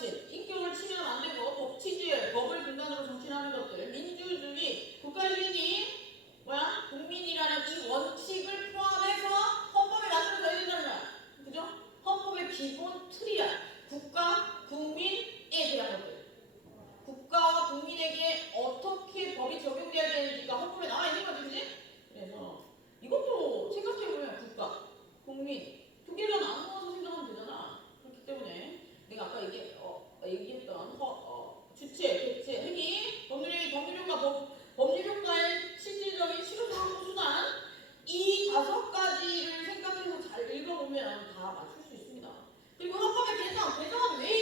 가치, 인격을 치면 안 되고 법치주의, 법을 근간으로 정신하는 것들, 민주주의, 국가주의니 뭐야? 국민이라는 이 원칙을 포함해서 헌법에 만들어져야 된다는 거야. 그죠? 헌법의 기본 틀이야. 국가, 국민에 대한 것들. 국가와 국민에게 어떻게 법이 적용돼야 되는지가 헌법에 나와 있는 거지, 그지? 그래서 이것도 생각해보면 국가, 국민, 두 개가 나눠서 생각하면 되잖아. 그렇기 때문에 내가 아까 얘기했 어, 얘기했던 허, 어, 주체, 객체, 행위, 법률의 법률효과, 법률효과의 실질적인 실효성 수단 이 다섯 가지를 생각해서 잘 읽어보면 다 맞출 수 있습니다. 그리고 합법의 개성, 개성은 왜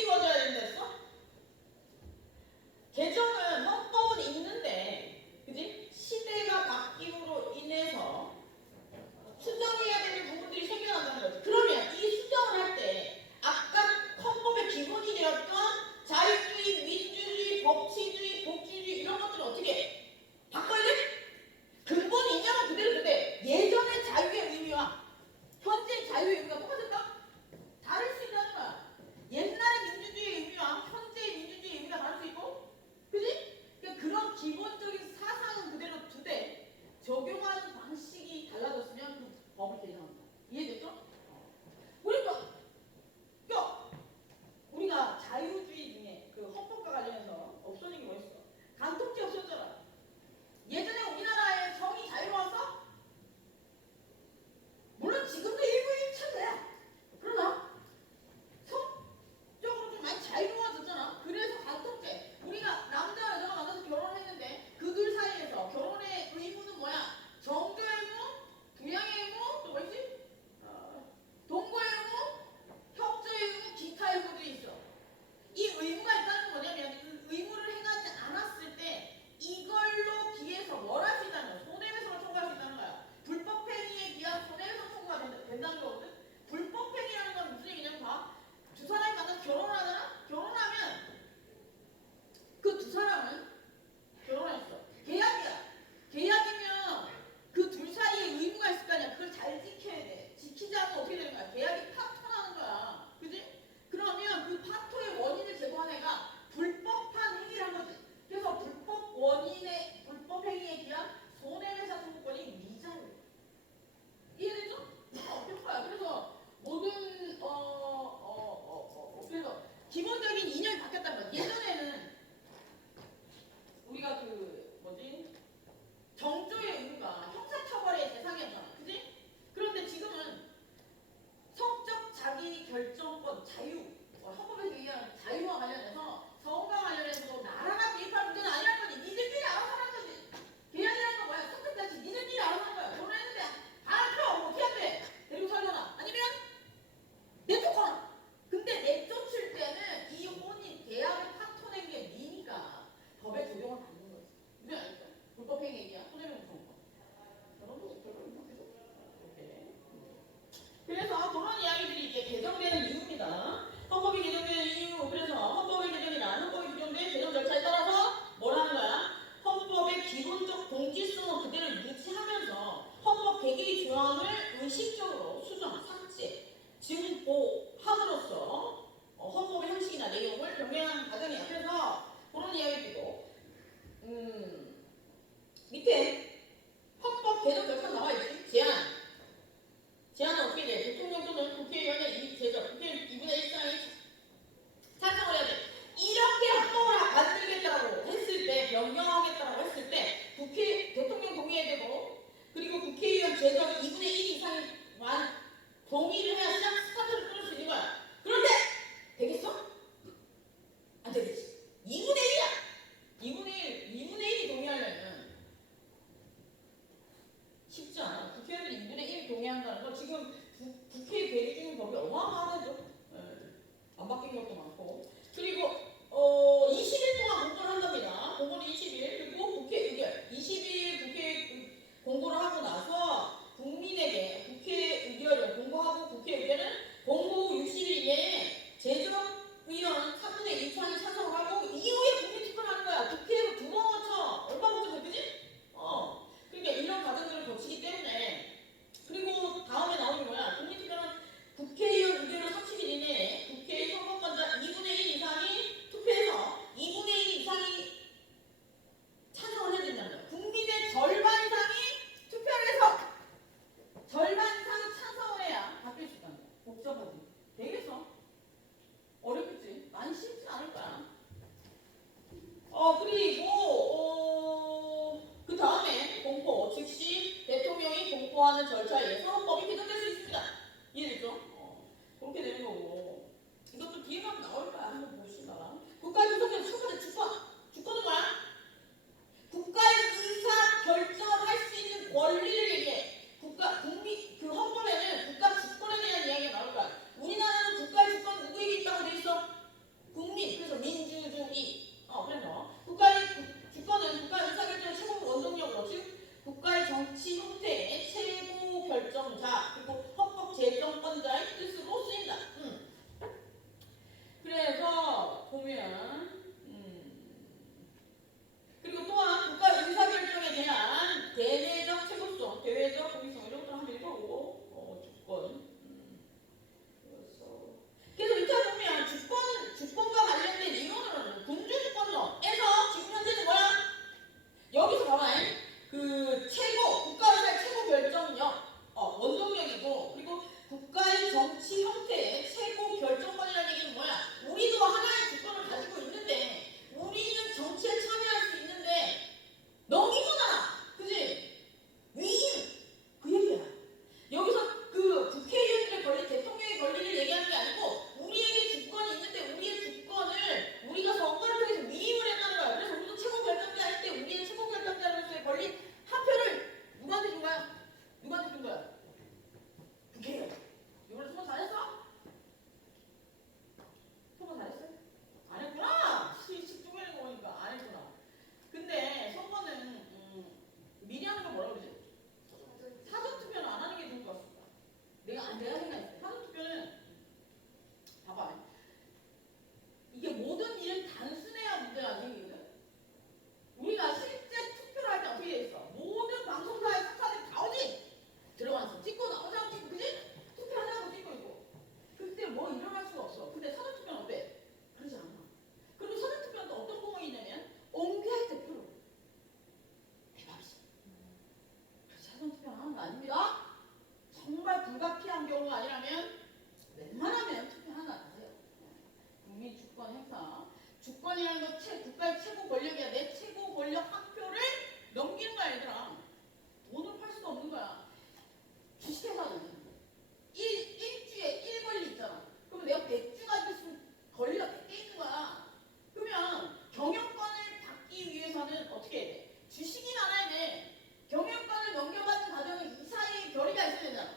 저는 어떻게 해야 돼? 지식이 많아야 돼. 경영권을 넘겨받는 과정은 이사의 결의가 있어야 되잖아.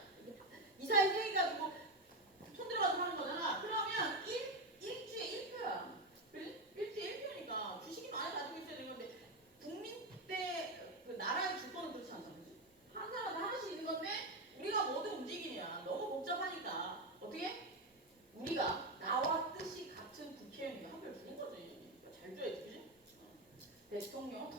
이사의 회의가 있고 sumiu.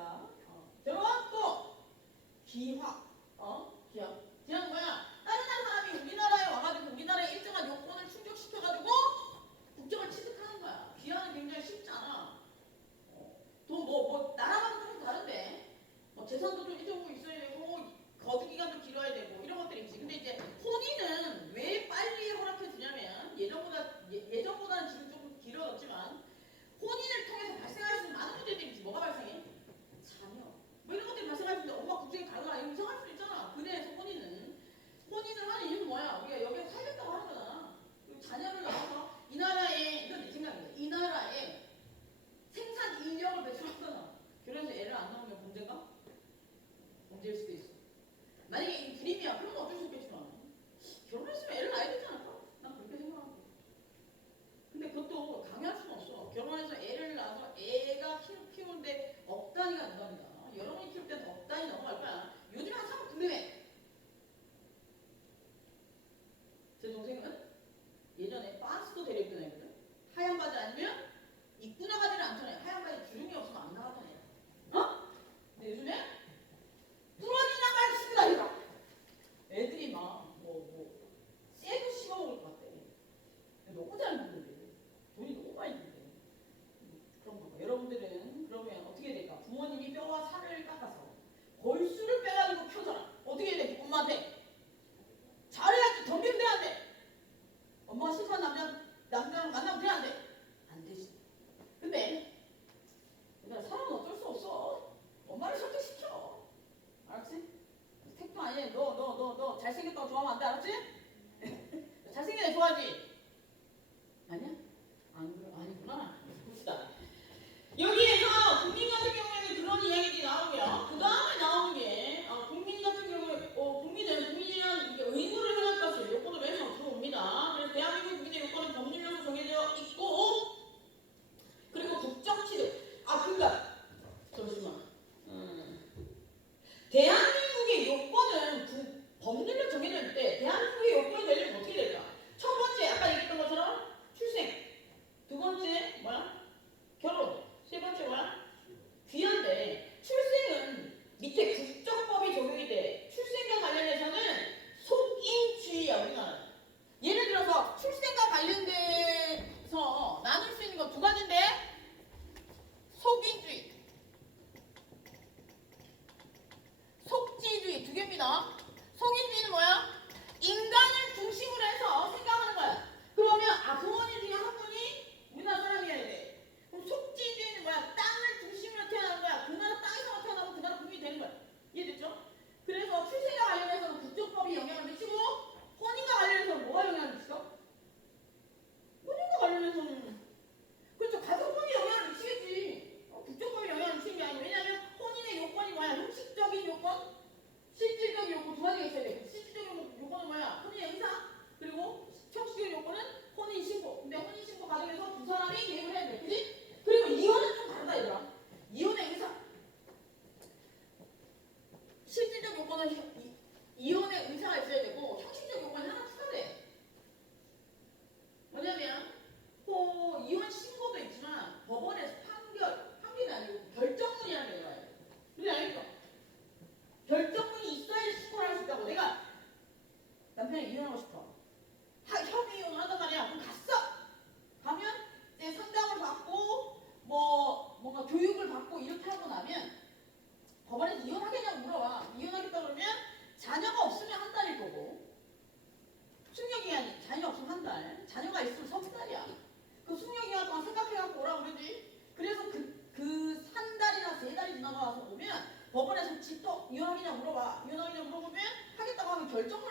자, 어, 들어왔고, 기화.